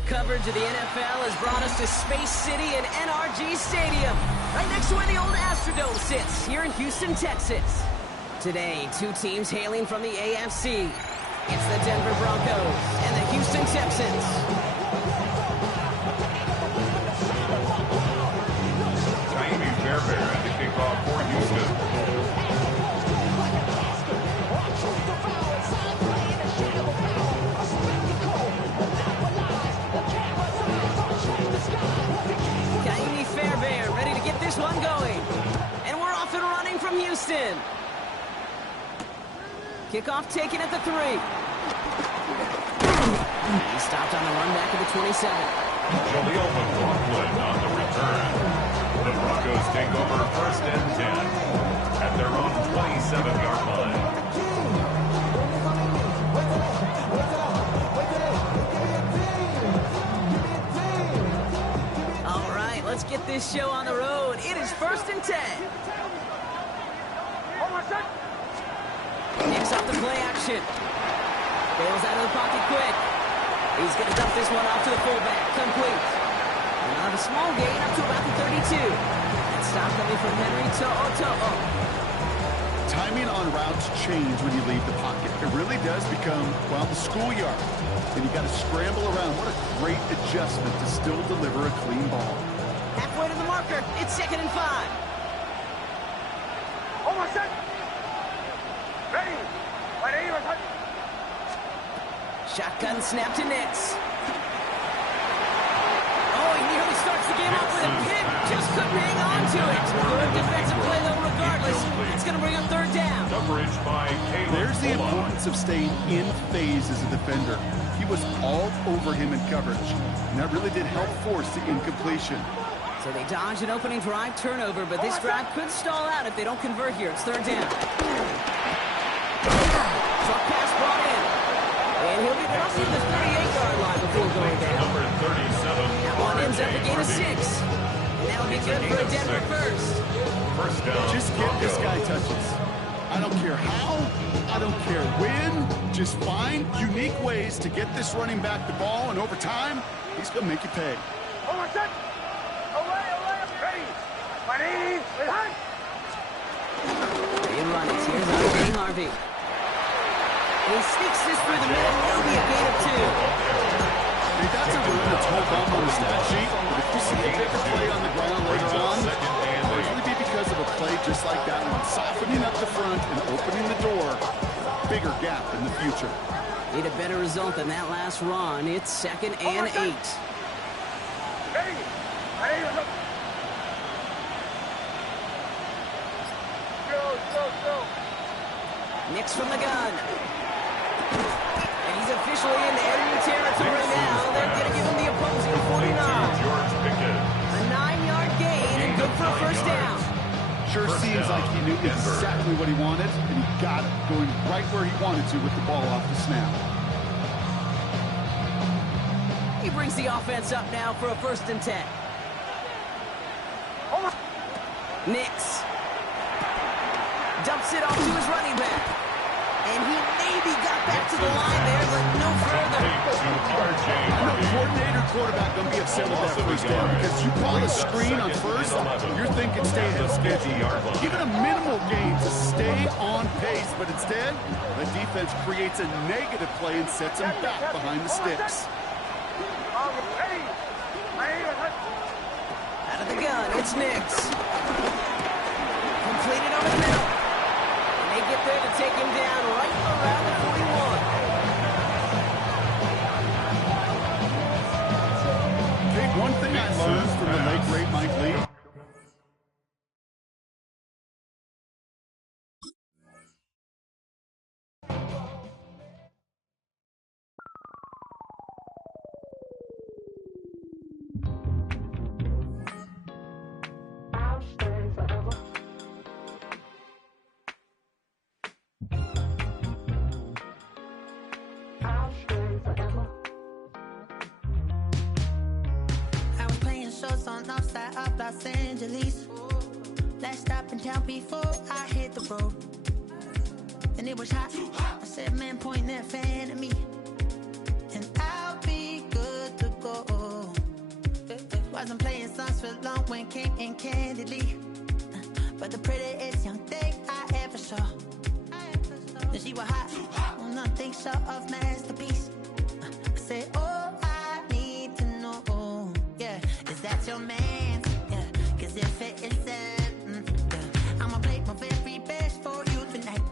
Our coverage of the NFL has brought us to Space City and NRG Stadium, right next to where the old Astrodome sits, here in Houston, Texas. Today, two teams hailing from the AFC. It's the Denver Broncos and the Houston Texans. Fairbairn at the kickoff for Houston. Fairbairn ready to get this one going. And we're off and running from Houston. Kickoff taken at the 3. He stopped on the run back at the 27. Jaleel McLaughlin on the return. The Broncos take over 1st and 10 at their own 27-yard line. All right, let's get this show on the road. It is 1st and 10. Nicks off the play action. Bails out of the pocket quick. He's going to dump this one off to the fullback. Complete. And on a small gain up to about the 32. And stop coming from Henry To'o. Timing on routes change when you leave the pocket. It really does become, well, the schoolyard. And you got to scramble around. What a great adjustment to still deliver a clean ball. Halfway to the marker. It's 2nd and 5. Almost set. Ready. Shotgun snap to Nicks. Oh, he nearly starts the game off with a pick. Just couldn't hang on to it. Good defensive play, though, regardless. It's going to bring up 3rd down. Coverage by Caleb. There's the importance of staying in phase as a defender. He was all over him in coverage. And that really did help force the incompletion. So they dodge an opening drive turnover, but this drive could stall out if they don't convert here. It's 3rd down. Truck pass brought in. And he'll be crossing the 38-yard line before going down. Number 37. That one ends up a gain of 6. And that'll be good for a Denver first. 1st down. Just give this guy touches. I don't care how, I don't care when. Just find unique ways to get this running back the ball, and over time, he's going to make you pay. Almost set. Away, ready. My knees, behind. They run it. Here's King Harvey. He sneaks this through the middle. It'll be a gain of 2. Hey, that's a run that's hold on the stat sheet. But if you see a bigger play on the ground later on, it'll usually be because of a play just like that one. Softening up the front and opening the door. Bigger gap in the future. Need a better result than that last run. It's 2nd and 8. Ready. Go. Nicks from the gun. And he's officially in the enemy territory now. They're going to give him the opposing 49. A 9-yard gain and good for a 1st down. Sure seems like he knew exactly what he wanted, and he got it going right where he wanted to with the ball off the snap. He brings the offense up now for a 1st and 10. Nicks dumps it off to his running back. And he maybe got back to the line there, but no further. I know coordinator quarterback going to be upset with that 1st down because you call a screen on 1st, you're thinking stay ahead of schedule. Give it a minimal gain to stay on pace, but instead, the defense creates a negative play and sets him back behind the sticks. Out of the gun, it's Nicks. Completed over the middle. And they get there to take him down right around the 41. Hey, one thing I learned from the late great Mike Lee. Los Angeles. Last stop in town before I hit the road. And it was hot. I said, man, point that fan at me. And I'll be good to go. wasn't playing songs for long when came in candidly. But the prettiest young thing I ever saw. She was hot, well, nothing short of masterpiece. I said, oh, I need to know, yeah, is that your man? Yeah, cause if it isn't, yeah, I'ma play my very best for you tonight.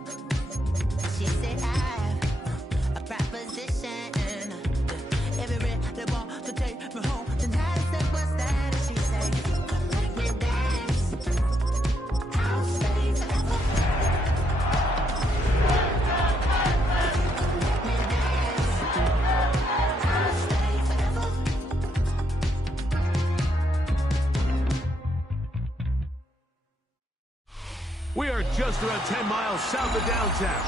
She said, I have a proposition. Every red, they want to take me home tonight. I said, what's that? And she said, come make me dance. I'll stay forever. We are just around 10 miles south of downtown.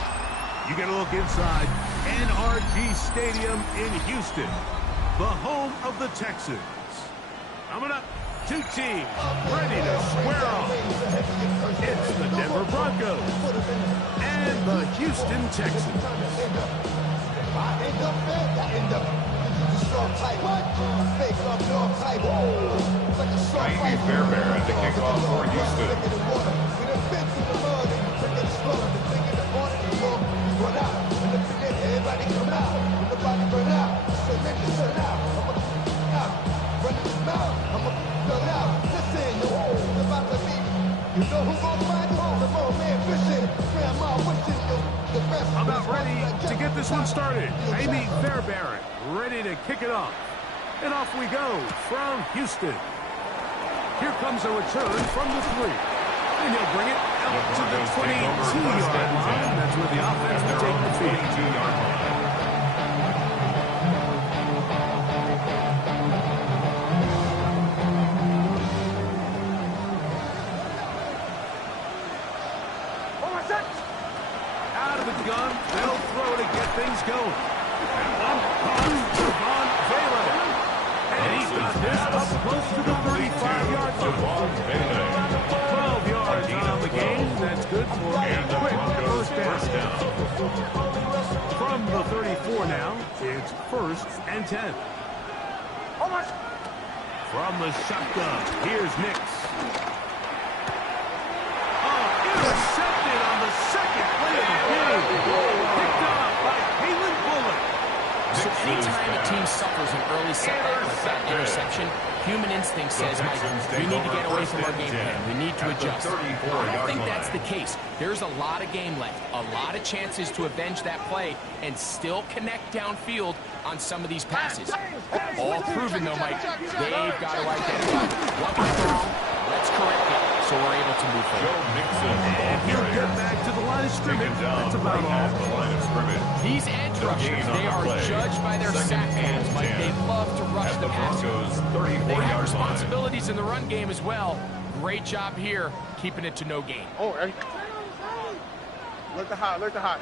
You get a look inside NRG Stadium in Houston, the home of the Texans. Coming up, two teams ready to square off. It's the Denver Broncos and the Houston Texans. Amy Fairbairn at the kickoff for Houston. About ready to get this one started. Amy Fairbairn ready to kick it off. And off we go from Houston. Here comes a return from the 3. And he'll bring it out to the 22-yard line. That's where the offense will take the field. 22-yard line. Out of the gun, they'll throw to get things going. And one comes to Von Vela. And he's got this up close to the 35-yard line. 12 yards on the game. That's good for a quick first down. From the 34 now, it's 1st and 10. From the shotgun, here's Nix. Intercepted on the second play of the game. Picked up by Kalen Bullock. So anytime a team suffers an early setback like that interception, human instinct says, Mike, we need to get away from our game plan. We need to adjust. I don't think that's the case. There's a lot of game left, a lot of chances to avenge that play and still connect downfield on some of these passes. All proven, though, Mike, they've got to identify what went wrong. Let's correct it so we're able to move forward. And he'll get back to the line of scrimmage. That's about all. These edge rushers, they are judged by their sack counts. Mike, they love to rush the passer. They have responsibilities in the run game as well. Great job here, keeping it to no gain. Oh, look the hot, look the hot.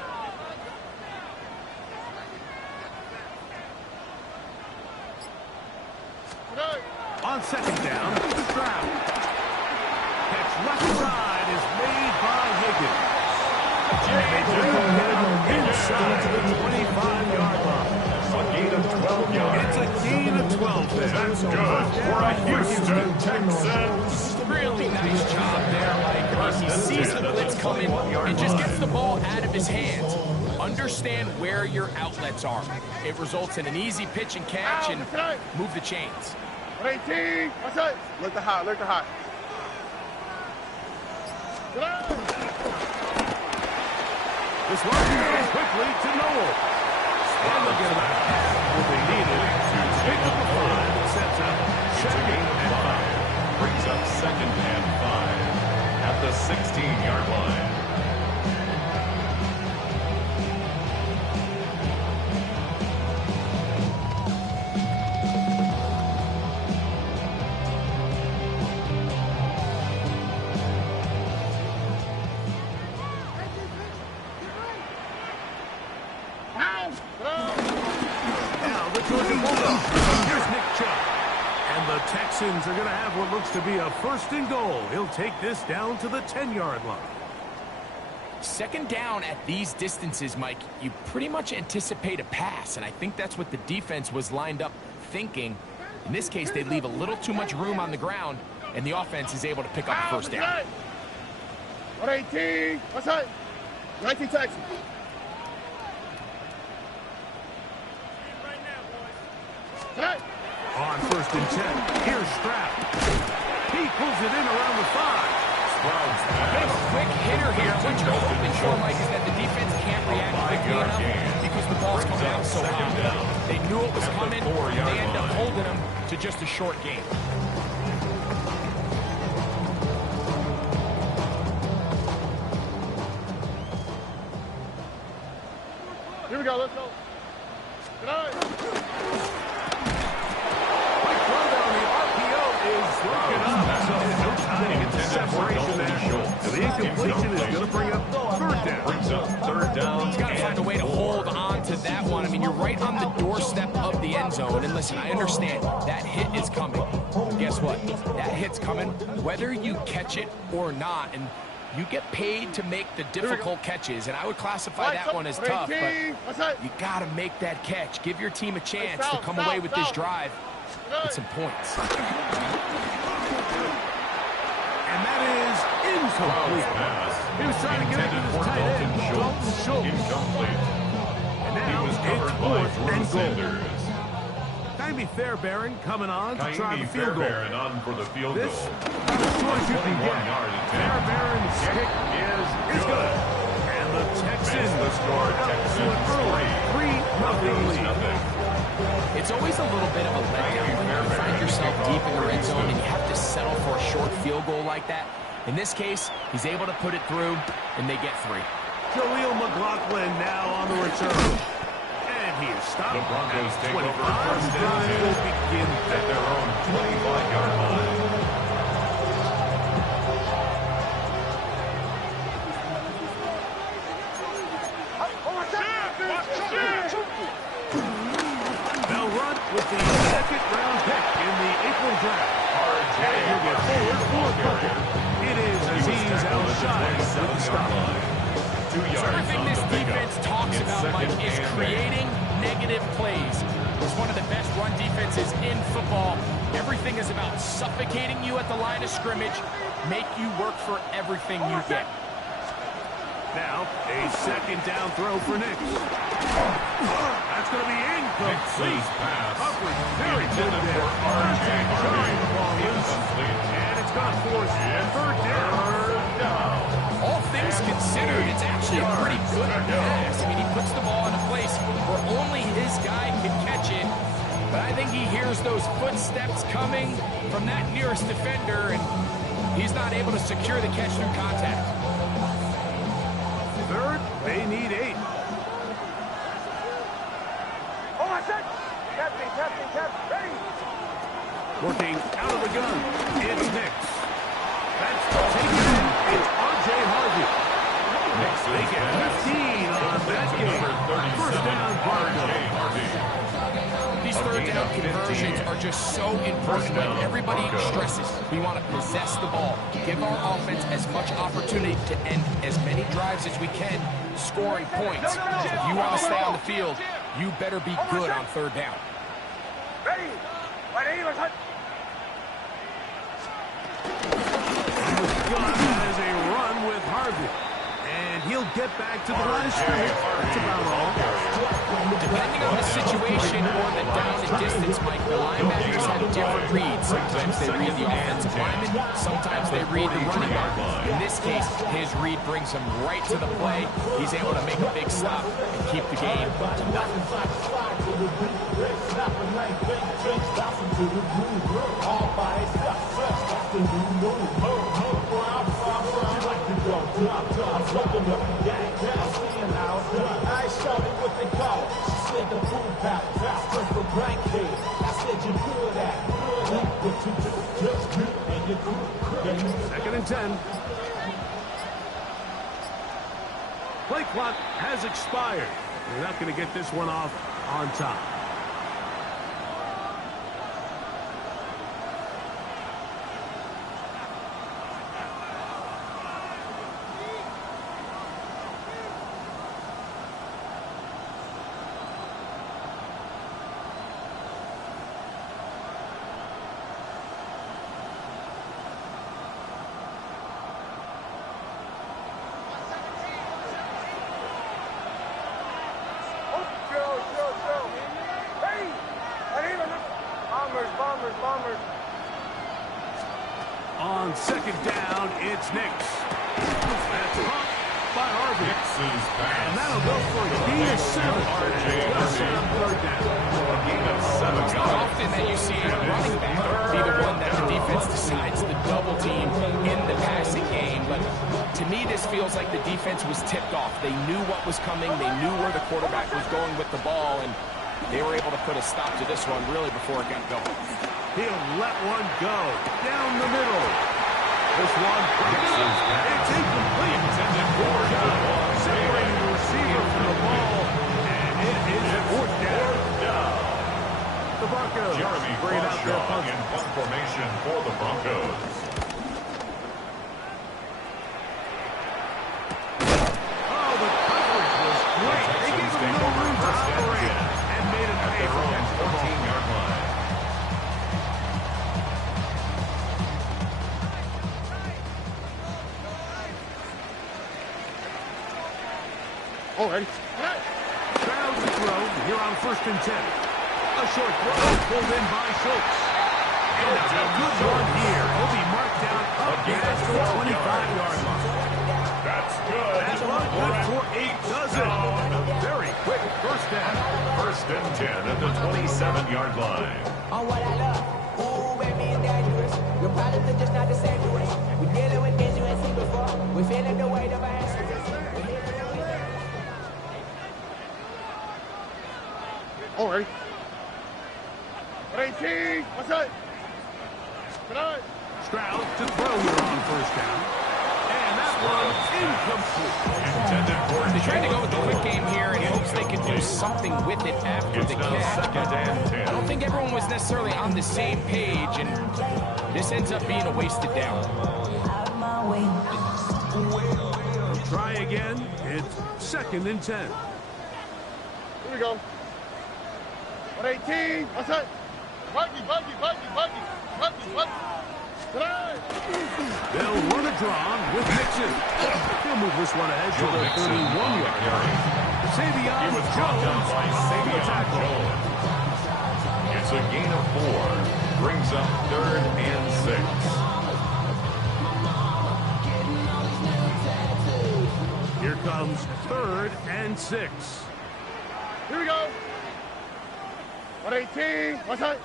On second down, Stroud. Catch left side is made by Higgins. Inside to the 25-yard line. A gain of 12 yards. It's a gain of 12 there. That's good for a Houston Texans. Really nice job there, Mike. He sees the blitz coming and just gets the ball out of his hands. Understand where your outlets are. It results in an easy pitch and catch and move the chains. 18, what's up? Look the hot, look the hot. This one goes quickly to Noel. And they'll get about half what they needed to pick up the 5 and sets up 2nd and 5. Brings up 2nd and 5 at the 16-yard line. Texans are going to have what looks to be a 1st and goal. He'll take this down to the 10-yard line. 2nd down at these distances, Mike, you pretty much anticipate a pass, and I think that's what the defense was lined up thinking. In this case, they leave a little too much room on the ground, and the offense is able to pick up the first down. 118. What's that? 19 Texans. On first and 10, here's Stroud. He pulls it in around the 5. Big quick hitter here. What you're hoping for, Mike, is that the defense can't react quickly enough because the ball's coming out so high. They knew it was coming, and they end up holding them to just a short game. Here we go, let's go. Good night. Quick throwdown, the RPO is broken up. So no time to get the separation there. So the incompletion is going to bring up third down. Brings up third down. He's got to find a way to hold on to that one. I mean, you're right on the doorstep of the end zone. And listen, I understand that hit is coming. But guess what? That hit's coming whether you catch it or not. And you get paid to make the difficult catches, and I would classify that one as tough, but you got to make that catch. Give your team a chance to come away with this drive with some points. And that is incomplete. He was trying to get it to his tight end, Dalton Schultz. And now it's fourth and goal. Kaimi Fairbairn coming on to try the field goal. On for the field goal. This about as short as you can get. Fairbairn's kick is good. And the Texans score. Texans 3-0 lead. It's always a little bit of a letdown when you find yourself deep in the red zone and you have to settle for a short field goal like that. In this case, he's able to put it through, and they get 3. Jaleel McLaughlin now on the return. He is stopped. The Broncos take over 25. first and 10 will begin at their own 25-yard line. They'll run with the second-round pick in the April draft. And he'll get forward for a couple. It is Azeez Al-Shai with the stop. Everything this defense talks about, Mike, is creating negative plays. It's one of the best run defenses in football. Everything is about suffocating you at the line of scrimmage, make you work for everything you get. Now, a second down throw for Nix. That's going to be incomplete. Coverage very good there. Jarring the ball loose. And it's going to force third down. All things considered, it's actually a pretty good pass. I mean, he puts the ball in a place where only his guy can catch it. But I think he hears those footsteps coming from that nearest defender, and he's not able to secure the catch through contact. Third, they need 8. Oh, my set. Captain, ready. Working out of the gun, it's Nix. That's taken in. It's R.J. Harvey. They get 15 on that game. First down, Broncos. These third down conversions are just so important. Like everybody stresses, we want to possess the ball, give our offense as much opportunity to end as many drives as we can, scoring points. So if you want to stay on the field, you better be good on third down. Ready. That is a run with Harvey. And he'll get back to the line of scrimmage. That's about all. Depending on the situation or the down and distance, Mike, the linebackers have different reads. Sometimes they read the offensive lineman, sometimes they read the running back. In this case, his read brings him right to the play. He's able to make a big stop and keep the game to nothing. Second and 10. Play clock has expired. They're not going to get this one off on top. It's Nix. That's caught by Harvey. And that'll go for a gain of 7. Just set up third down. A gain of 7. It's not often that you see a running back be the one that the defense decides to double team in the passing game. But to me, this feels like the defense was tipped off. They knew what was coming. They knew where the quarterback was going with the ball, and they were able to put a stop to this one really before it got going. He'll let one go down the middle. This one, it's incomplete. Separating the receiver from the ball, and it is a fourth down. The Broncos bring out their punt in punt formation for the Broncos. Oh, the coverage was great. They gave him no room to operate and made him pay for that 14-yard line. Already. Crowd to throw here on 1st and 10. A short throw pulled in by Schultz. And a good one here. He'll be marked down up past the 25-yard line. That's good. That's good for 8 does it. Very quick first down. 1st and 10 at the 27-yard line. On what I love. Ooh, baby, it's dangerous. Your problems are just not the same to us. We're dealing with things you ain't seen before. We're feeling the weight of our answers. Already. 18. What's that? Tonight. Stroud to throw here on 1st down. And that one incomplete. Intended for They tried to go with the quick game here in hopes they could do something with it after It's the now catch. 2nd and 10. I don't think everyone was necessarily on the same page, and this ends up being a wasted down. Try again. It's 2nd and 10. Here we go. 18. What's that? Buggy. Tonight. They'll run a draw with Mixon. He'll move this one ahead to the 31-yard line. Savion Jones on the tackle. It's a gain of 4. Brings up 3rd and 6. Here comes 3rd and 6. Here we go. 18. What's that?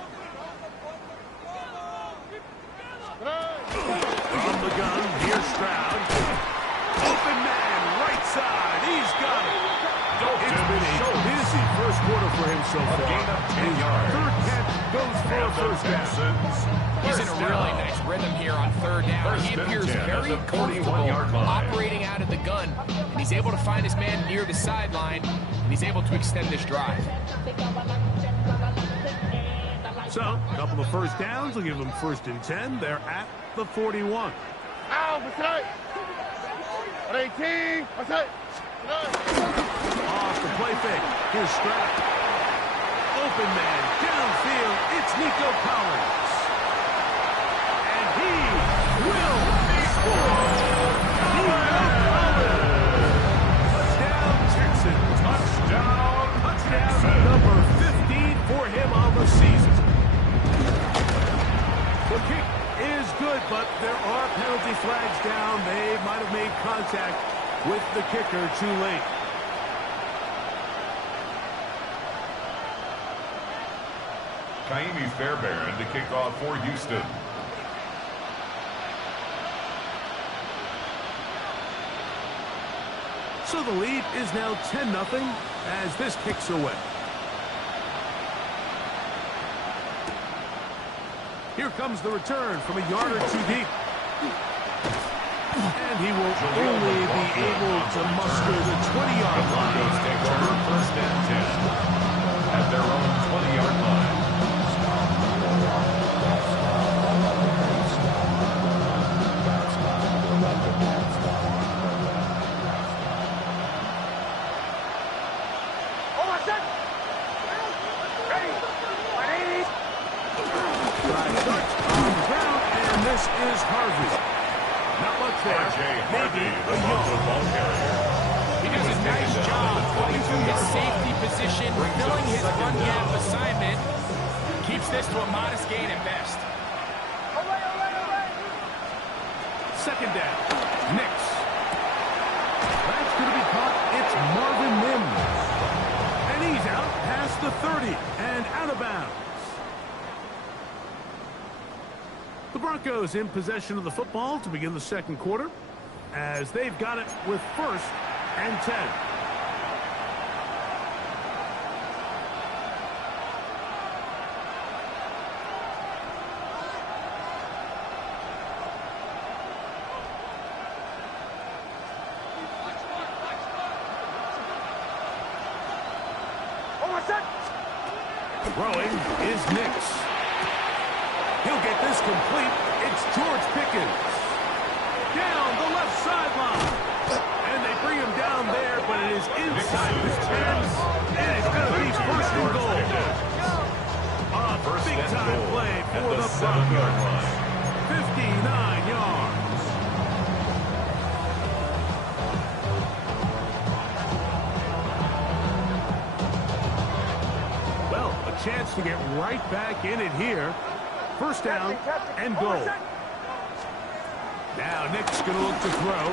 From the gun, here's Stroud. Open man, right side. He's got it. It's been a busy first quarter for him so far. His 3rd catch goes for a first down. He's in a really nice rhythm here on 3rd down. He appears very comfortable operating out of the gun, and he's able to find his man near the sideline, and he's able to extend this drive. So, a couple of first downs will give them 1st and 10. They're at the 41. Ow, what's that? 18. What's that? Off the play fake. Here's Stroud. Open man, downfield. It's Nico Collins. And he will score. Nico Collins. Touchdown, Texans. Touchdown number 15 for him on the season. The kick is good, but there are penalty flags down. They might have made contact with the kicker too late. Kaimi Fairbairn to kick off for Houston. So the lead is now 10-0 as this kicks away. Here comes the return from a yard or 2 deep. And he will only be able to muster the 20-yard line. Broncos take over 1st and 10 at their own 20-yard line. Oh, what's that? Ready. My name is... Drive starts on the ground, and this is Harvey. Not much there. Maybe a ball carrier. He does a nice job going through his safety position, filling his run gap assignment. Keeps this to a modest gain at best. 2nd down. Nix. That's going to be caught. It's Marvin Mims. And he's out past the 30 and out of bounds. The Broncos in possession of the football to begin the second quarter, as they've got it with 1st and 10. Throwing is Nix. He'll get this complete. It's George Pickens. Down the left sideline. And they bring him down there, but it is inside the 10. And it's going to be 1st and goal. A big-time play for the Broncos. 59 yards. Well, a chance to get right back in it here. 1st down and goal. Now Nick's going to look to throw.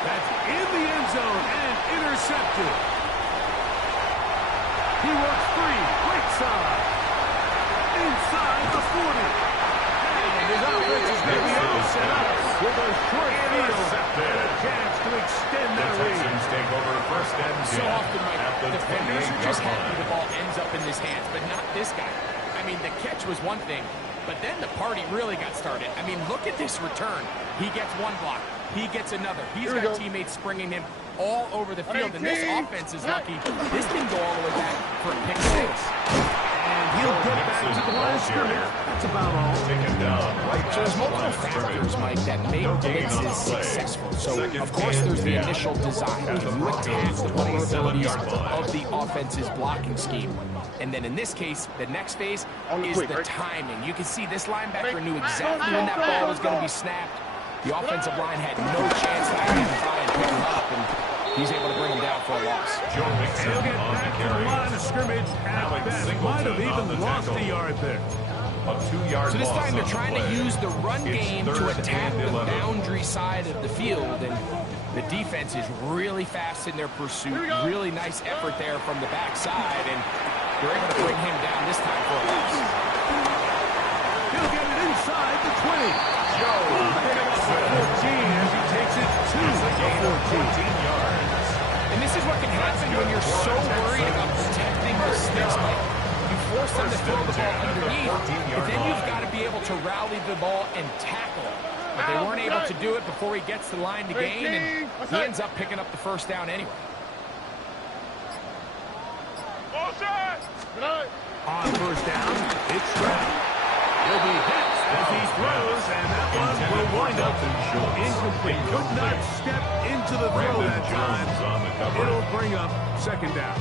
That's in the end zone and intercepted. He works free, right side. Inside the 40. And his offense is going to be all set up with a short field and a chance to extend their lead. The Texans take over 1st and 10. So often, Mike, defenders are just happy the ball ends up in his hands, but not this guy. I mean, the catch was one thing, but then the party really got started. I mean, look at this return. He gets one block. He gets another. He's got teammates springing him all over the field, and this offense is lucky. This didn't go all the way back for a pick 6. And he'll get back to the line of scrimmage. That's about all. Taken down right So there's multiple factors, Mike, that make blitzes successful. So, of course, there's the initial design. Can you attack the vulnerabilities of the offense's blocking scheme? And then in this case, the next phase is the timing. You can see this linebacker knew exactly when that ball was going to be snapped. The offensive line had no chance to identify and pick him up, and he's able to bring him down for a loss. And he'll get back to the line of scrimmage at best. Might have even lost a yard there. So this time they're trying to use the run game to attack the boundary side of the field, and the defense is really fast in their pursuit. Really nice effort there from the backside, and they're able to bring him down this time for a loss. He'll get it inside the 20. Pick up 14 as he takes it to the 14 yards. And this is what can happen when you're so worried about protecting the sticks, Mike. You force them to throw the ball underneath, but then you've got to be able to rally the ball and tackle it. But they weren't able to do it before he gets the line to gain, and he ends up picking up the 1st down anyway. On 1st down, it's Stroud. He'll be hit as he throws, and that one will wind up incomplete. Could not step into the throw that time. It'll bring up 2nd down.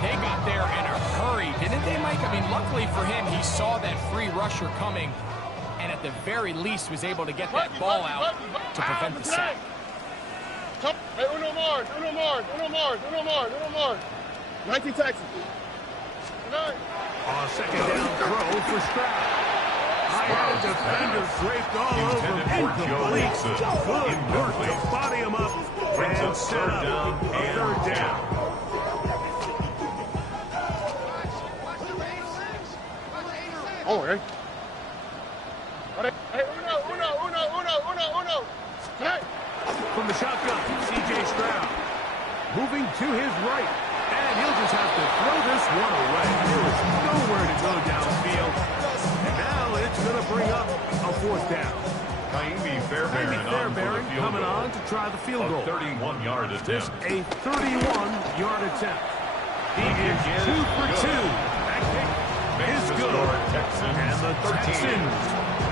They got there in a hurry, didn't they, Mike? I mean, luckily for him, he saw that free rusher coming, and at the very least was able to get that ball out to prevent the sack. Hey, uno more. 19 Texans. On 2nd down throw for Stroud. High defender draped all over. Incomplete. Good work to body him up and set up a 3rd down. Oh, hey. Hey, uno. Hey. From the shotgun, C.J. Stroud. Moving to his right. And he'll just have to throw this one away. There is nowhere to go downfield. And now it's going to bring up a 4th down. Kaimi Fairbairn coming on to try the field goal. 31-yard attempt. A 31-yard attempt. He is 2 for 2. That kick is good. And the Texans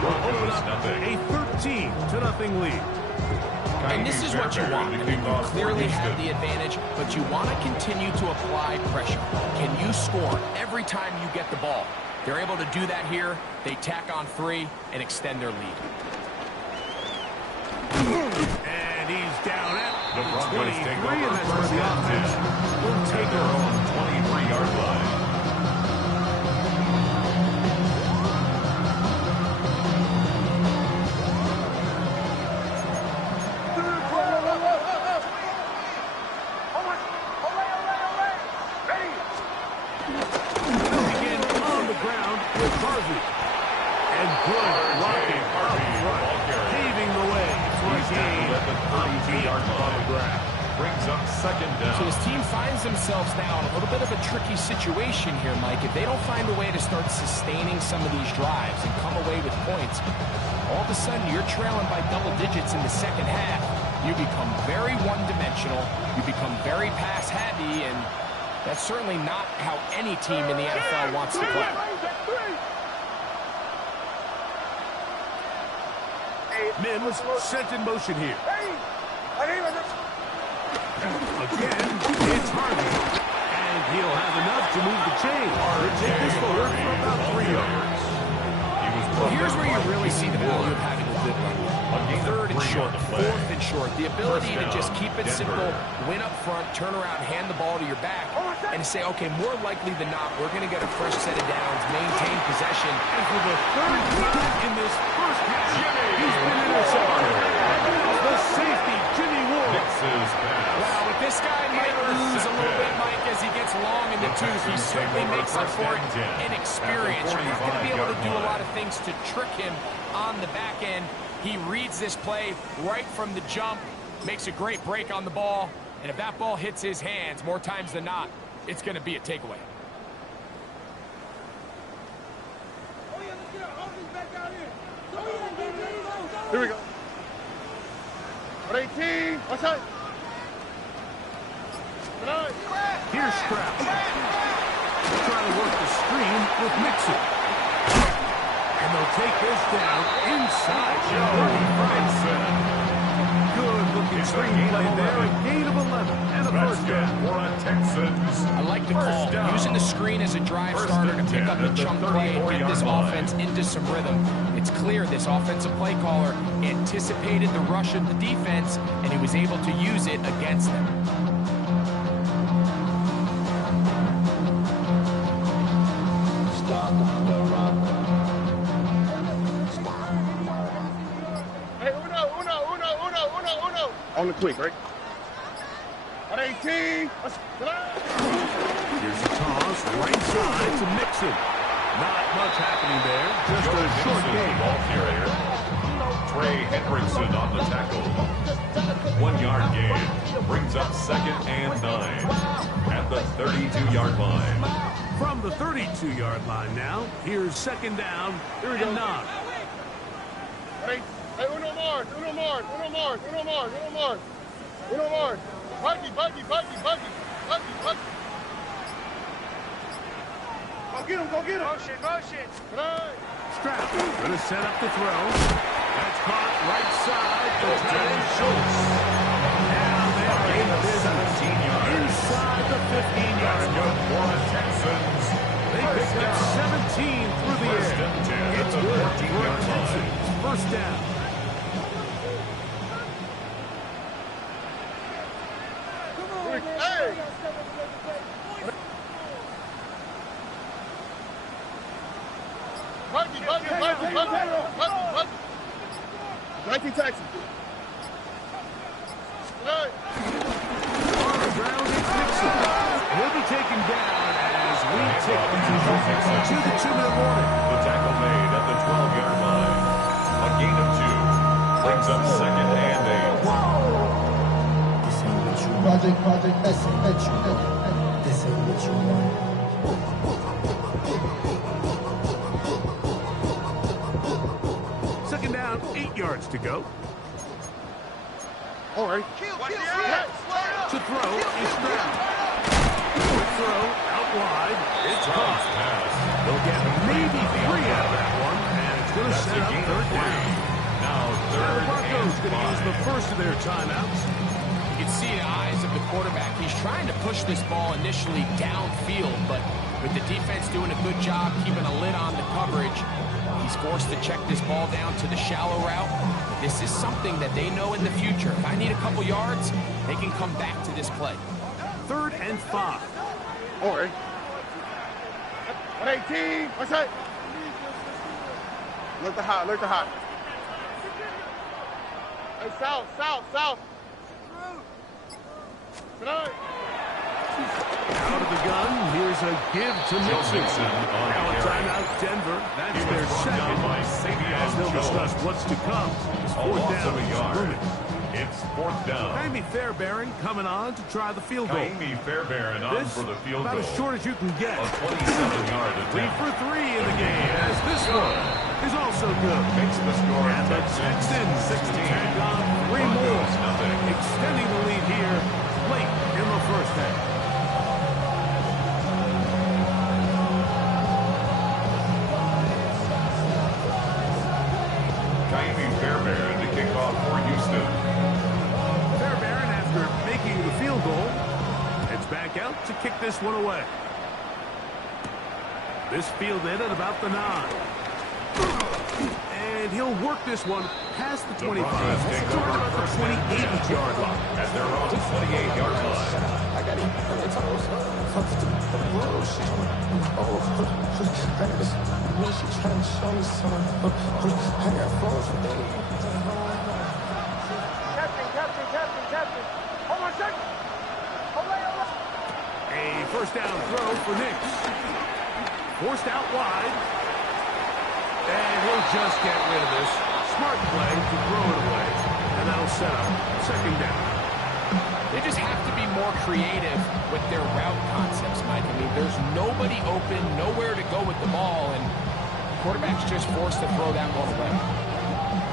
will open up a 13-0 lead. And this is what you want. I mean, you clearly have the advantage, but you want to continue to apply pressure. Can you score every time you get the ball? They're able to do that here. They tack on 3 and extend their lead. And he's down at the 23, and that's where the offense will take their own 23-yard line. 30-yard line. Brings up second down. So his team finds themselves now in a little bit of a tricky situation here, Mike. If they don't find a way to start sustaining some of these drives and come away with points, all of a sudden you're trailing by double digits in the second half. You become very one-dimensional. You become very pass-heavy, and that's certainly not how any team in the NFL wants to play. Mims sent in motion here. Again, it's Harvey. And he'll have enough to move the chain. He'll take this forward for about 3 yards. Well, here's where you really see the value of having a good run. Third and short, fourth and short. The ability to just keep it simple, win up front, turn around, hand the ball to your back, and say, okay, more likely than not, we're going to get a fresh set of downs, maintain possession. And for the third time in this first half, he's been intercepted. The safety, Jimmy Ward. Wow, but this guy might lose a little bit, Mike, as he gets long in the tooth. He certainly makes up for it in experience. You're not going to be able to do a lot of things to trick him on the back end. He reads this play right from the jump, makes a great break on the ball, and if that ball hits his hands more times than not, it's going to be a takeaway. Here we go. 18. What's that? Here's Stroud. Trying to work the screen with Mixon. And they'll take this down inside. Good looking screen play there. A gain of 11 and a first down. I like the call. Using the screen as a drive starter to pick up a chunk play and get this offense into some rhythm. It's clear this offensive play caller anticipated the rush of the defense, and he was able to use it against them. On the quick, right? 18. Here's a toss, right side to Mixon. Not much happening there. Just a short game. Ball carrier. Trey Hendrickson on the tackle. 1 yard gain. Brings up second and 9 at the 32-yard line. From the 32-yard line now, here's second down and 9. Hey, uno more. Buggy. Go get him. Motion. Stroud going to set up the throw. That's caught right side to Dalton Schultz. Now they're in business inside the 15-yard line. They picked up 17 through the air. It's good for a Texans first down. Hey! Buggy. 19 Texans. On the ground is Mixon. He'll be taken down as we take the to the 2-minute warning. The tackle made at the 12-yard line. A gain of 2. Brings up second and 8. Project, this is what you want. Second down, 8 yards to go. All right. To throw is Stroud. Throw out wide. It's caught. They'll get maybe 3 out of that one, and it's going to set up third down. Now The Broncos going to use the first of their timeouts. You can see the eyes of the quarterback. He's trying to push this ball initially downfield, but with the defense doing a good job keeping a lid on the coverage, he's forced to check this ball down to the shallow route. This is something that they know in the future. If I need a couple yards, they can come back to this play. 3rd and 5. All right. 118. What's that? Look the hot. Hey, south. Tonight. Out of the gun, here's a give to Mixon. Now a timeout, Denver. That's their second. As they'll discuss what's to come. This 4th down is looming. It's fourth down. Jaime Fairbairn coming on to try the field goal. Jaime Fairbairn on This for the field about goal. as short as you can get. A 27-yard 3 attempt. for 3 in the game, as this one is also good. Makes the score And the Texans 16. tag on 3 more, Broncos nothing. extending the lead here late in the first half. Jaime Fairbairn to kick off for Houston. Fairbairn, after making the field goal, heads back out to kick this one away. This fielded at about the 9. And he'll work this one past the 25 to about the 28-yard line. At their own 28-yard line. I got it. She trying to show me something. I got phones for days. Captain. Hold on a second. A first down throw for Nix. Forced out wide. And he'll just get rid of this. Smart play to throw it away. And that'll set up second down. They just have to be more creative with their route concepts, Mike. I mean, there's nobody open, nowhere to go with the ball, and the quarterback's just forced to throw that one away.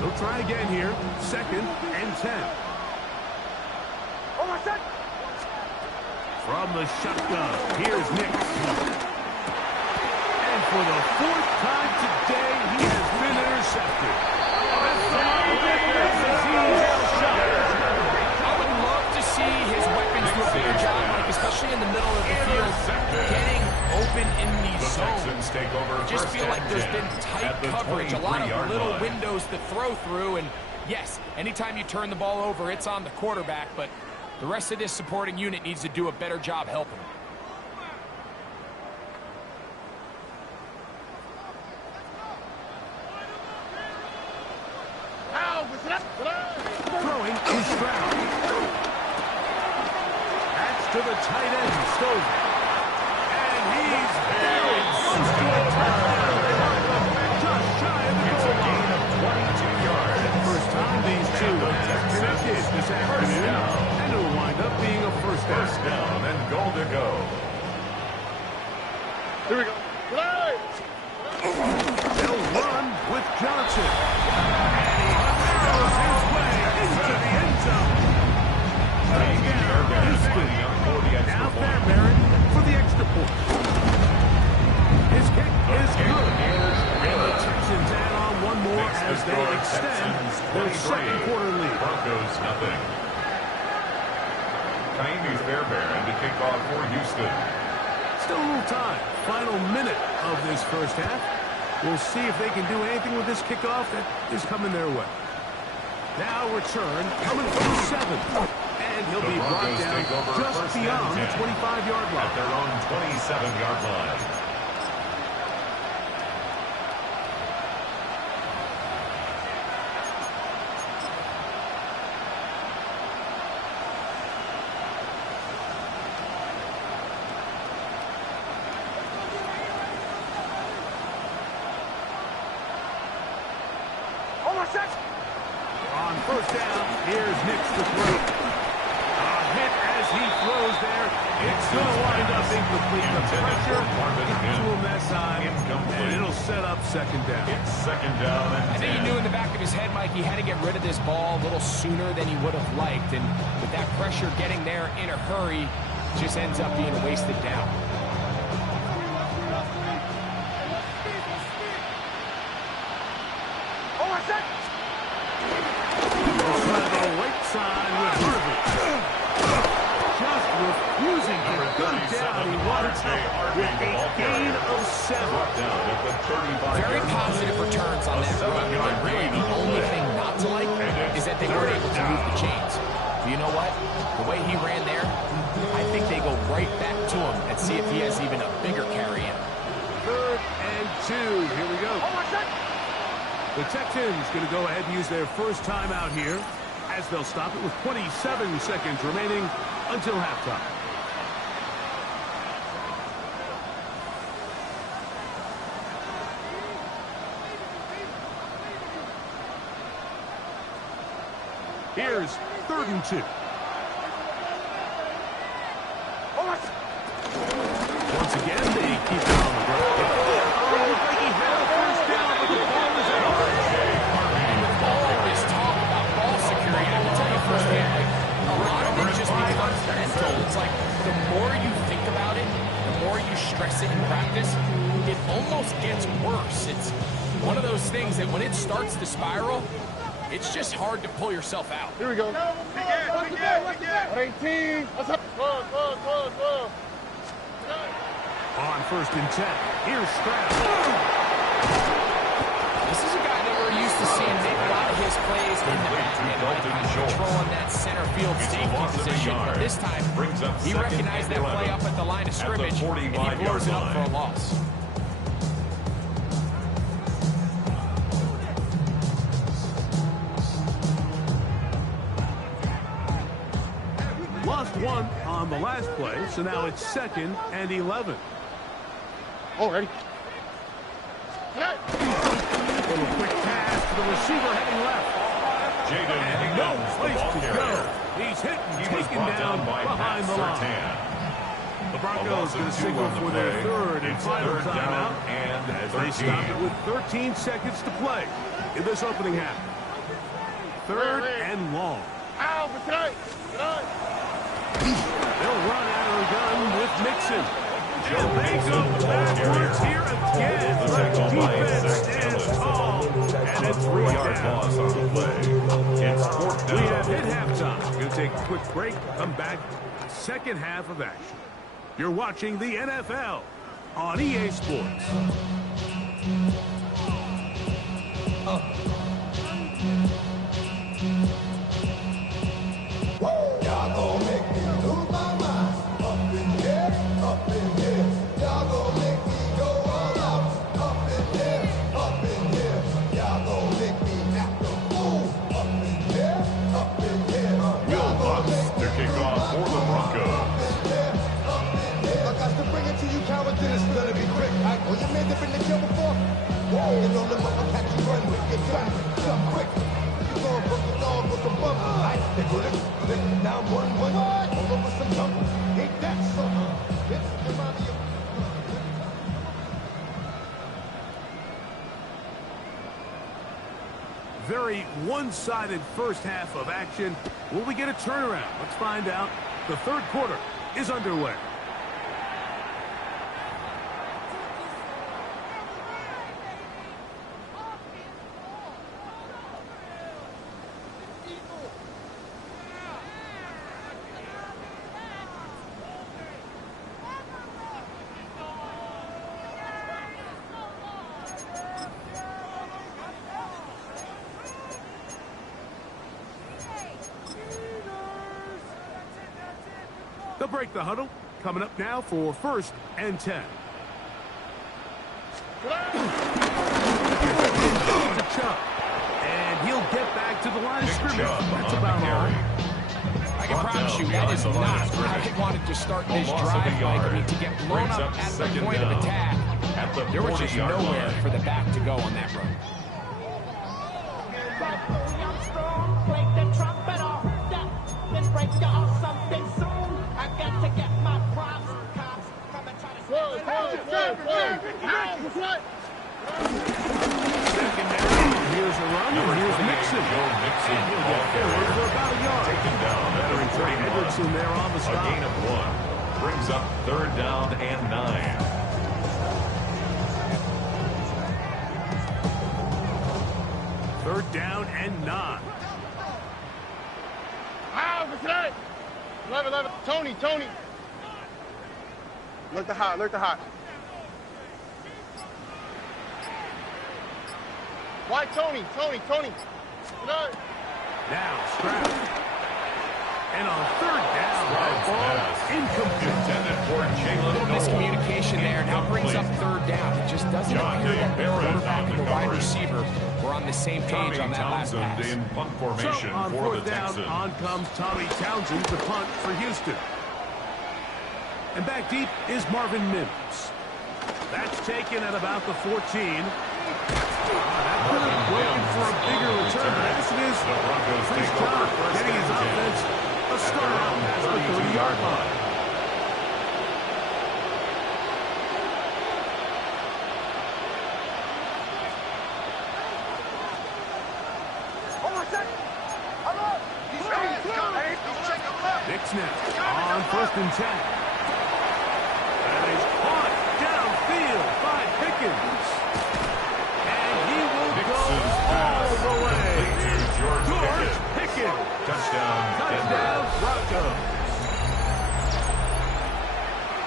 They'll try again here. Second and 10. Hold on a second. From the shotgun, here's Nix. And for the 4th time today, he has been intercepted. I would love to see his weapons do a better job, Mike, especially in the middle of the field, getting open in these zones. Take over. I just feel like there's been tight coverage, a lot of little windows to throw through, and yes, anytime you turn the ball over, it's on the quarterback, but the rest of this supporting unit needs to do a better job helping. Throwing is Stroud. That's to the tight end, Stover. And he's very close to a touchdown. Just shy of the goal line. Of 22 yards. First time these two connected this afternoon. And it'll wind up being a first down. First down and goal to go. Here we go. They'll run with Johnson. And he throws his way into the end zone. Houston. Now Fairbairn for the extra point. His kick is good. And the Texans add on one more as they extend their second quarter lead. Broncos nothing. Jaime Fairbairn to kick off for Houston. Still a little time. Final minute of this first half. We'll see if they can do anything with this kickoff that is coming their way. Now return coming from the 7. And he'll be brought down just beyond the 25-yard line. At their own 27-yard line. Hold on a second. On first down, here's Nix to throw. A hit as he throws there. It's going to wind up incomplete. The pressure got to him that time, and it'll set up second down. It's second down and I think he 10. knew in the back of his head, Mike, he had to get rid of this ball a little sooner than he would have liked, and with that pressure getting there in a hurry, it just ends up being a wasted down. Hold on a second. Try the right side with Harvey. Just refusing to go down. He wanted to with a gain of 7. Down at the 35. Very positive returns on that run, and really the only thing not to like is that they weren't able to move the chains. But you know what? The way he ran there, I think they go right back to him and see if he has even a bigger carry in. 3rd and 2. Here we go. Hold on a second. The Texans going to go ahead and use their first timeout here as they'll stop it with 27 seconds remaining until halftime. Here's 3rd and 2. Once again, they keep it on the ground. Oh, looks like he had a first down, but the ball is out. And with all this talk about ball security, I can tell you firsthand, like, a lot of it just becomes mental. It's like the more you think about it, the more you stress it in practice, it almost gets worse. It's one of those things that when it starts to spiral, it's just hard to pull yourself out. Here we go. 18. What's up? On 1st and 10, here's Stroud. This is a guy that we're used to seeing make a lot of his plays in the back end, like controlling that center field safety position. But this time, he recognized that play up at the line of scrimmage, and he blows it up for a loss. Lost one on the last play, so now it's 2nd and 11. Already. Little quick pass to the receiver heading left. And no place to go. He's hit and taken down behind the line. The Broncos going to signal for their 3rd and final timeout as they stop it with 13 seconds to play in this opening half. 3rd and long. They'll run out of the gun with Mixon. And they go backwards here again. The defense stands tall, and it's 3-yard loss on the play. It's 4th down. We have hit halftime. Going to take a quick break. Come back. 2nd half of action. You're watching the NFL on EA Sports. Y'all gon' make me lose my mind. Up in here, up in here. Y'all gon' make me go all out. Up in here, up in here. Y'all gon' make me act a fool. Up in here, up in here. Will Lutz to kick off for the Broncos. I got to bring it to you, cowards, and it's gonna be quick. Oh, you made it in the kill before? Whoa, you know the mother catch you run with your gun. Jump quick. You gon' broke the dog with the bump. They go lick down 1-1. All over some jump. Ain't that something? It's the mommy of... Very one-sided first half of action. Will we get a turnaround? Let's find out. The 3rd quarter is underway. They'll break the huddle. Coming up now for 1st and 10. And he'll get back to the line of scrimmage. That's about all. I can promise you that is not how they wanted to start this drive, Mike. I mean, to get blown up at the point of attack, there was just nowhere for the back to go on that run. Break the trumpet off, then break you off something soon. I got to get my props. Cops come and try to Here's a run, and here's Mixon. And he'll get forward for about a yard. Taken down. Veteran Trey Hendrickson there on the A stop. gain of 1. Brings up 3rd down and 9. Third down and 9. Today. 11. Tony. Look the hot. Why Tony? Now Stroud. And on 3rd down, ball incomplete. Little miscommunication there. Now brings up 3rd down. It just doesn't appear that the quarterback and the wide receiver were on the same page on that last pass. In punt formation So on for 4th the down, Texans. on comes Tommy Townsend to punt for Houston. And back deep is Marvin Mims. That's taken at about the 14. That could have broken for a bigger return. As it is, nice job getting his offense a start out past the 30-yard line. Nick Smith on 1st and 10. And he's caught downfield by Pickens. And he will go all the way. George Pickens. Touchdown, Broncos.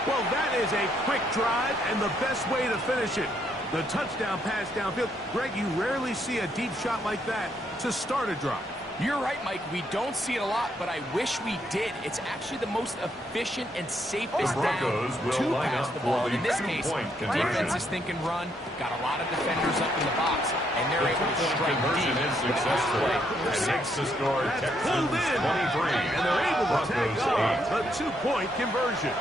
Well, that is a quick drive and the best way to finish it. The touchdown pass downfield. Greg, you rarely see a deep shot like that to start a drive. You're right, Mike. We don't see it a lot, but I wish we did. It's actually the most efficient and safest down to pass the ball. In this case, the defense is thinking run, got a lot of defenders up in the box, and they're able to strike deep. Conversion is successful. And makes the score Texans 23. And they're able to tag on the 2-point conversion.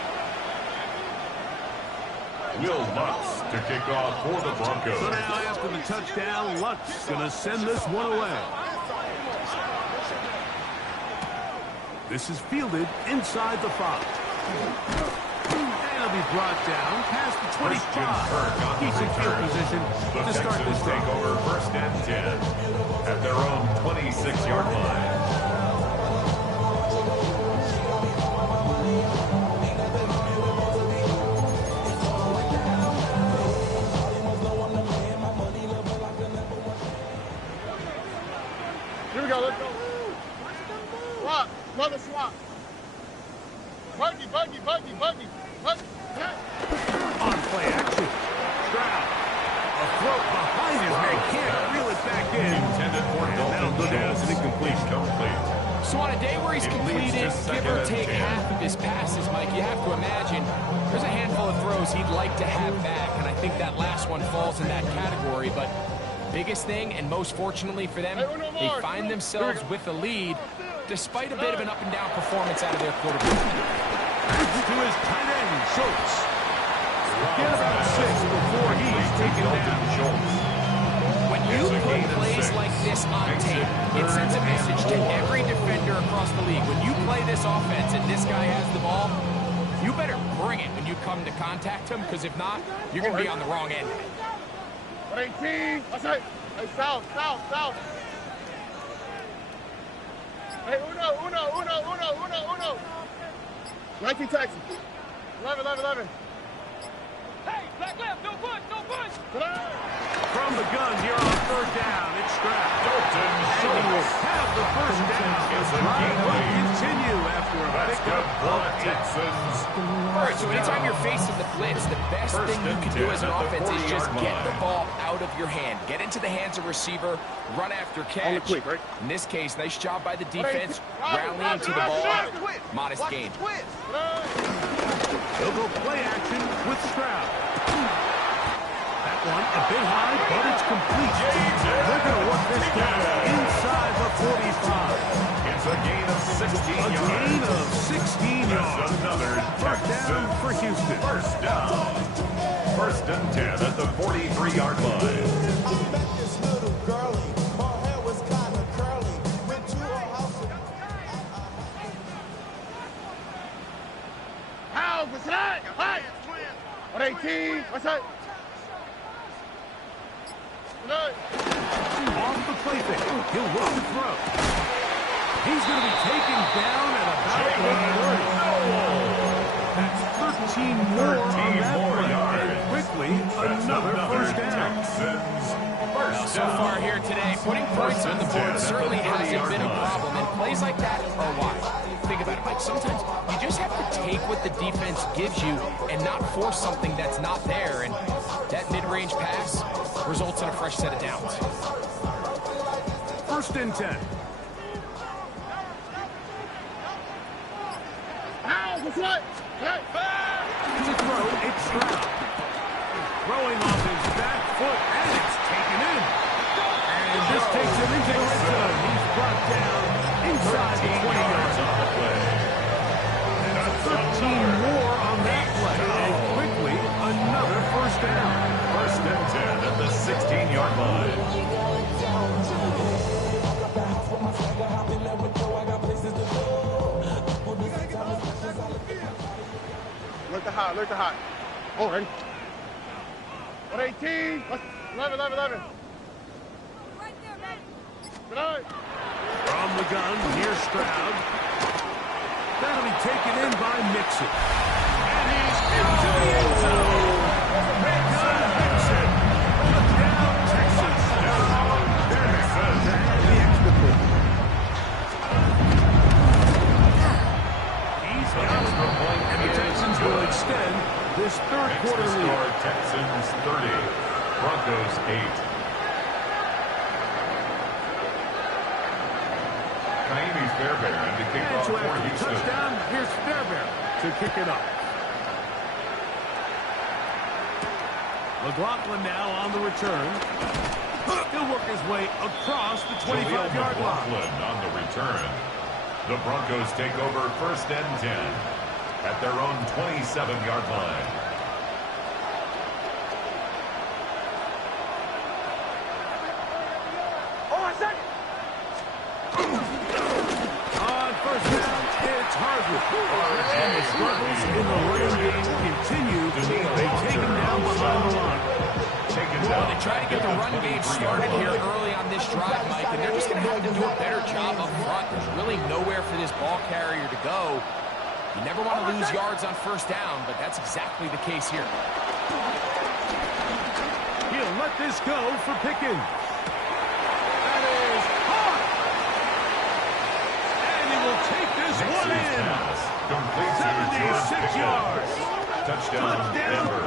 Will Lutz to kick off for the Broncos. So now after the touchdown, Lutz going to send this one away. This is fielded inside the 5. And it'll be brought down past the 25. Decent field position to start this take drive. over 1st and 10 at their own 26-yard line. Here we go, let's go. Swap, another swap. Buggy. On play action. Stroud. A throw behind his man. Can't reel it back in. Intended for That'll go down as an incomplete. So on a day where he's completed, give or take half of his passes, Mike, you have to imagine there's a handful of throws he'd like to have back, and I think that last one falls in that category. But biggest thing, and most fortunately for them, they find themselves with the lead, despite a bit of an up-and-down performance out of their quarterback. To his tight end, Schultz. Get about 6 before he's taken down. When you put plays like this on tape, it sends a message to every defender across the league. When you play this offense and this guy has the ball, you better bring it when you come to contact him, because if not, you're going to be on the wrong end. 18. Hey, south. Hey, uno. 19 Texans. 11. Hey, black left, no push. From the gun here on 3rd down, it's Stroud. Dalton And he will Schultz. have the first down. It's a Drive game will lead. continue after a That's pickup good for of the 8. Texans. All right, so anytime you're facing the blitz, the best thing you can do as an offense is just get the ball out of your hand. Get into the hands of receiver, run after catch. Quick, right? In this case, nice job by the defense, rallying to the ball. Modest gain. He'll go play action with Stroud. That one a bit high, but it's complete. They're going to work this down inside the 45. It's a gain of 16 A yards. gain of 16 yards. That's another 1st down for Houston. 1st down. 1st and 10 at the 43-yard line. What's that? Hey! 18. What's that? Off the play fake. He'll look to throw. He's going to be taken down at about the 30. That's 13 more on that play. And quickly, another 1st down. So far here today, putting points on the board certainly hasn't been a problem, and plays like that are why. Think about it, Mike. Sometimes you just have to take what the defense gives you and not force something that's not there, and that mid-range pass results in a fresh set of downs. 1st and 10. What's that? Hey! To throw, it's Stroud. Throwing off his back foot, and it's taken in. And this takes him into the red zone. He's brought down inside the 20 yards on the play. And 13 more on that play. And quickly, another 1st down. 1st and 10 at the 16-yard line. high, alert to high. Oh, ready? 118, 11. Right there, baby. Good night. From the gun, here's Stroud. That'll be taken in by Mixon. And he's into the end zone. Bacon Mixon. Touchdown, Texas. They're Mixon. The extra point. He's got it. And the Texans will extend this third quarter lead. Texans 30, Broncos 8. Naomi's Fairbairn to kick off for Houston. Touchdown, here's Fairbairn to kick it up. McLaughlin now on the return. He'll work his way across the 25-yard line. McLaughlin on the return. The Broncos take over 1st and 10 at their own 27-yard line. On first down, it's Hardwick. And the struggles in the running game continue. They take him down behind the line. Well, they try to get the run game started here early on this drive, Mike, and they're just going to have to do a better job up front. There's really nowhere for this ball carrier to go. You never want to lose yards on first down, but that's exactly the case here. He'll let this go for Pickens. That is hard. And he will take this one in. 76 yards. Touchdown, Denver.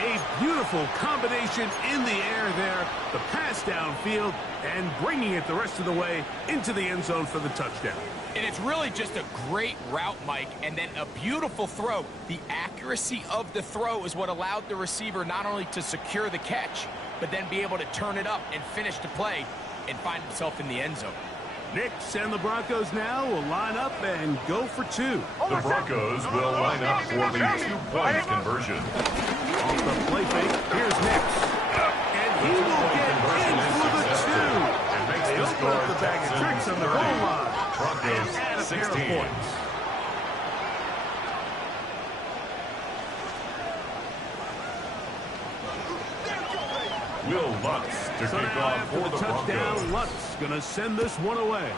A beautiful combination in the air there. The pass downfield and bringing it the rest of the way into the end zone for the touchdown. And it's really just a great route, Mike, and then a beautiful throw. The accuracy of the throw is what allowed the receiver not only to secure the catch, but then be able to turn it up and finish the play and find himself in the end zone. Nix and the Broncos now will line up and go for two. The Broncos will line up for the 2-point conversion. Off the play fake, here's Nix. And he will get in for the two. And makes They the open score up the bag of tricks on the goal line. Broncos And add a pair of 16. points. Will Lutz to kick off for the touchdown. Broncos. Lutz gonna send this one away.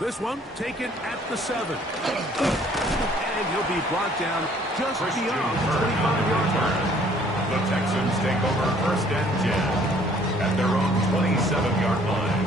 This one taken at the 7. And he'll be brought down just Christian beyond the Kirk on the 25-yard line. return. The Texans take over 1st and 10 at their own 27-yard line.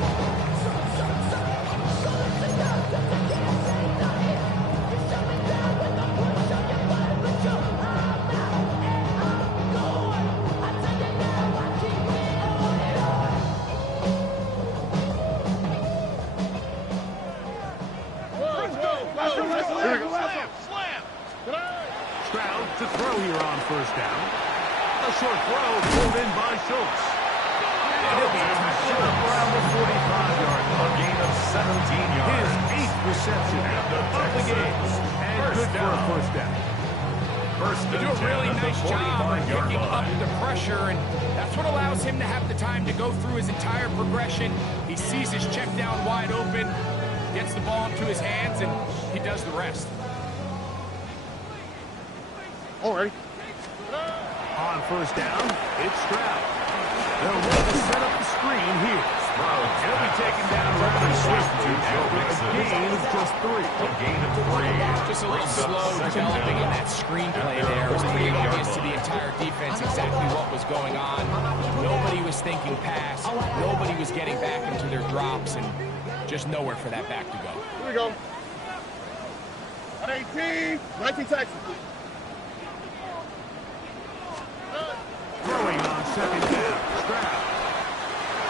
Stroud to throw here on first down. A short throw pulled in by Schultz. And he'll be tackled up around the 45-yard line. A gain of 17 yards. His 8th reception of the game. And good for a first down. They do a really nice job of picking up the pressure, and that's what allows him to have the time to go through his entire progression. He sees his check down wide open, gets the ball into his hands, and he does the rest. All right. On first down, it's Stroud. They'll want to set up the screen here. He'll be taken down rather swiftly after a gain of just 3. A gain of 3. Just a little slow developing in that screenplay there. It was pretty obvious to the entire defense exactly what was going on. Nobody was thinking pass. Nobody was getting back into their drops, and just nowhere for that back to go. Here we go. 118, 19 Texans. Throwing on second down, Stroud.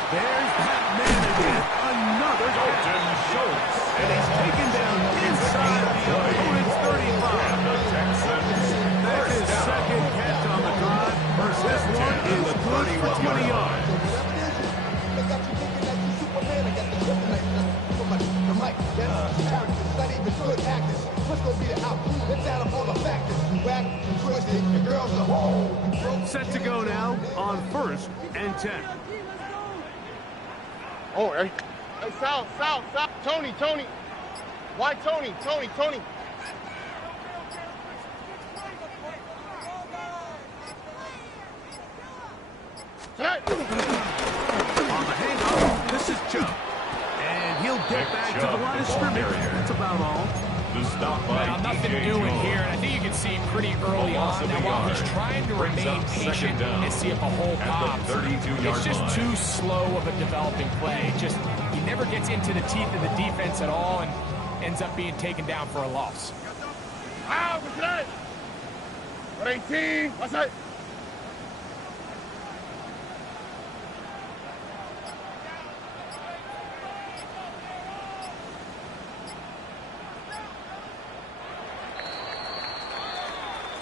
There's that man again. Another Dalton Schultz. and he's taken down inside the opponent's 35. And the Texans That's his second catch on the drive. This one is good for 20 yards. They got you thinking that you Superman. I got the kryptonite. The mic, that's characters, not even good actors. What's gonna be the outcome? It's out of all the factors. Whack, twisted, the girls are whole. Set to go now on 1st and 10. All right. Hey, South. Tony. Why Tony? Tony. Tonight. On the handoff, this is Chubb. And he'll get back to the line of scrimmage. That's about all. Well, nothing doing here, and I think you can see pretty early on. Now, while he's trying to remain patient and see if a hole pops, it's just too slow of a developing play. He never gets into the teeth of the defense at all and ends up being taken down for a loss. Ah, what's that? 18. What's that?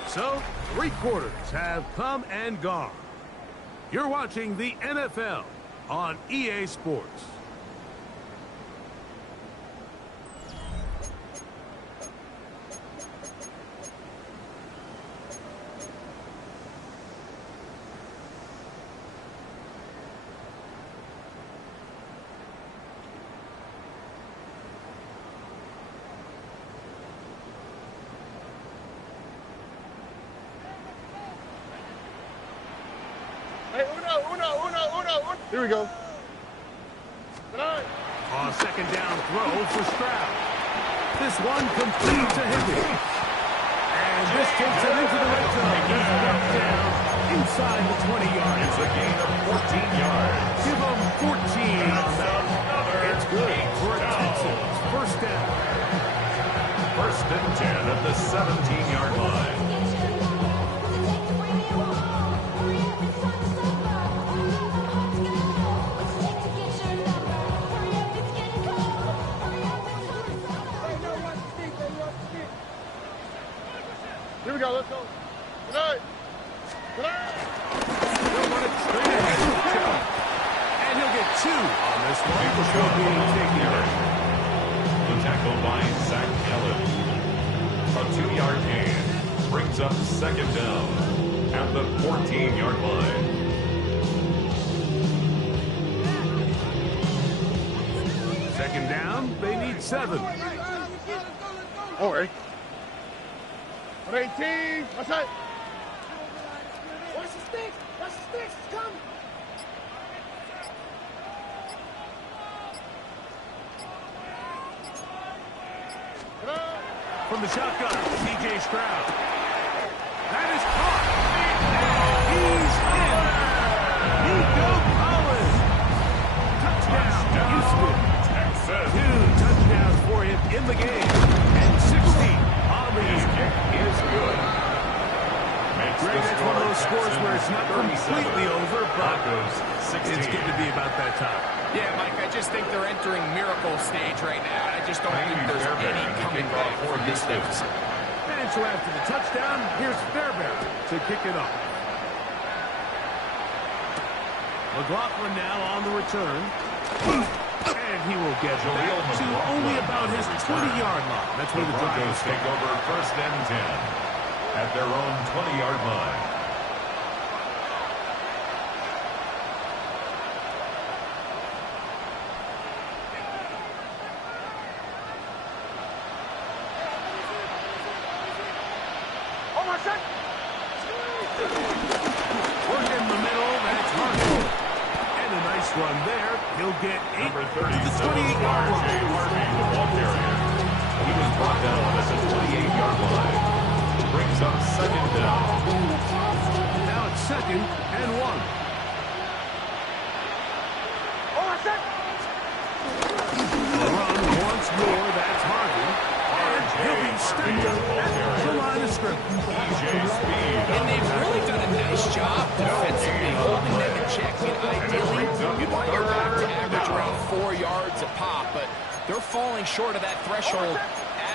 So, 3 quarters have come and gone. You're watching the NFL on EA Sports. Hey, uno. Here we go. Tonight. On a second down throw for Stroud. This one completes a hit. And this takes it into the red zone. There's a down inside the 20-yard. It's a gain of 14 yards. Give them 14 on that. It's good for a Texans first down. 1st and 10 at the 17-yard line. Here we go. Let's go. Tonight. They'll run it straight ahead to Chubb. And he'll get 2 on this one before being taken out. The tackle by Zach Allen. A 2-yard gain brings up 2nd down at the 14-yard line. Second down, they need 7. All right. 18. What's that? Watch the sticks. It's coming. From the shotgun, C.J. Stroud. That is caught. And he's in. Nico Collins. Touchdown, Houston. Texas. 2 touchdowns for him in the game. And 16 on the His year. kick is good. Greg, that's one of those scores where it's not completely over, but it's good to be about that time. Yeah, Mike, I just think they're entering miracle stage right now, and I just don't think there's any coming back from this deficit. And so after the touchdown, here's Fairbairn to kick it off. McLaughlin now on the return. And he will get back to only about his 20-yard line. That's where the Broncos drive take over 1st and 10 at their own 20-yard line. Oh, my son. Work in the middle, that's Harvey. And a nice run there. He'll get 8 Number to 37, the 28-yard R.J. line. Harvey, the ball carrier. He was brought down at the 28-yard line. Brings up 2nd down. Now it's 2nd and 1. Oh, my son. The run once more, that's Harvey. And he'll be stunned at the line of scrimmage. And they've really done a nice job defensively, holding them in check. I mean, ideally, you'd want your back to average around 4 yards a pop, but they're falling short of that threshold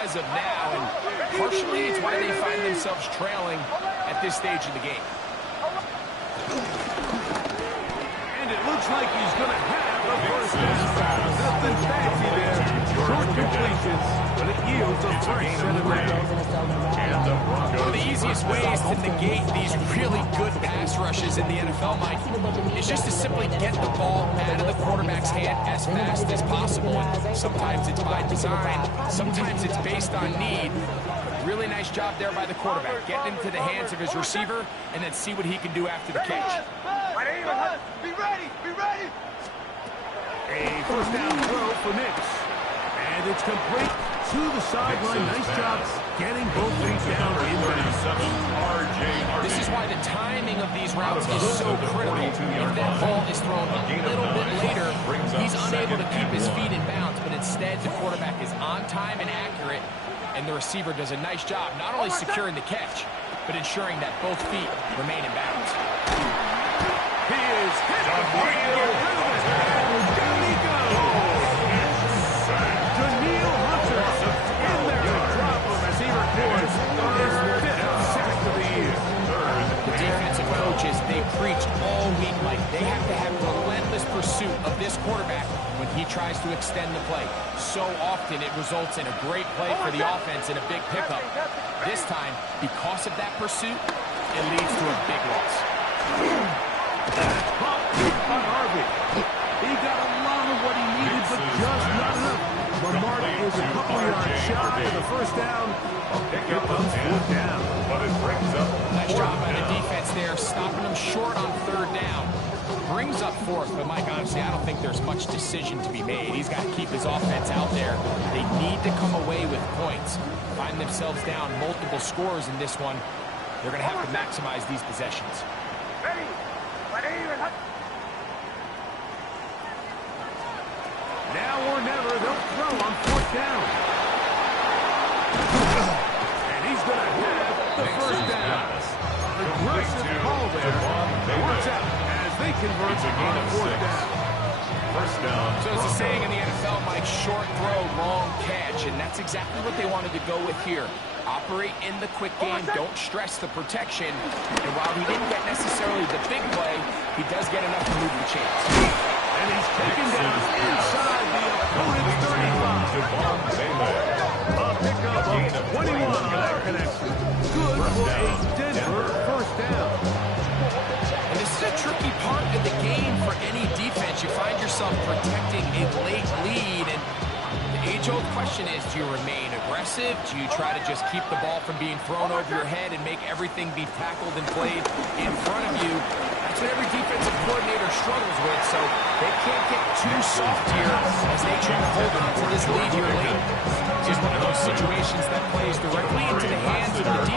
as of now, and partially it's why they find themselves trailing at this stage of the game. And it looks like he's going to have a first down. Nothing fancy there. Short completions, but it yields a fresh set of downs. One of the easiest ways to negate these really good pass rushes in the NFL, Mike, is just to simply get the ball out of the quarterback's his hand as fast as possible. And sometimes it's by design, sometimes it's based on need. Really nice job there by the quarterback, getting into the hands of his receiver and then see what he can do after the catch. Be ready! Be ready! A first down throw for Nix. And it's complete to the sideline. Nice job getting both things down inbounds. This is why the timing of these routes is so critical. If that ball is thrown a little bit later, he's unable to keep his feet in bounds, but instead the quarterback is on time and accurate, and the receiver does a nice job not only securing the catch, but ensuring that both feet remain in bounds. He is hit the wheel, and down he goes. Daniil Hunter in there to drop him as he records his 5th sack of the year. The defensive coaches, they preach all week like they have to have relentless pursuit of this quarterback when he tries to extend the play. So often it results in a great play for the offense and a big pickup. This time, because of that pursuit, it leads to a big loss. On Harvey. He got a lot of what he needed, but just not enough. Lamar is a couple yards shy of the first down. Here comes 4th down. But it brings up Nice job by the defense there, stopping them short on 3rd down. Brings up 4th, but Mike, honestly, I don't think there's much decision to be made. He's got to keep his offense out there. They need to come away with points. Find themselves down multiple scores in this one. They're going to have to maximize these possessions. Ready! Now or never, they'll throw on 4th down. And he's going to have the first down. Aggressive call there. Works out as they convert on 4th down. first down. So it's a saying in the NFL, Mike, short throw, long catch, and that's exactly what they wanted to go with here. Operate in the quick game, don't stress the protection, and while he didn't get necessarily the big play, he does get enough to move the chains. And he's taken down inside the opponent's 35. A pickup of 21 on that connection. Good for a Denver first down. And this is a tricky part of the game for any defense. You find yourself protecting a late lead, and the age-old question is, do you remain aggressive? Do you try to just keep the ball from being thrown over your head and make everything be tackled and played in front of you? That's what every defensive coordinator struggles with, so they can't get too soft here as they try to hold on to this lead here late. It's just one of those situations that plays directly into the hands of the defense.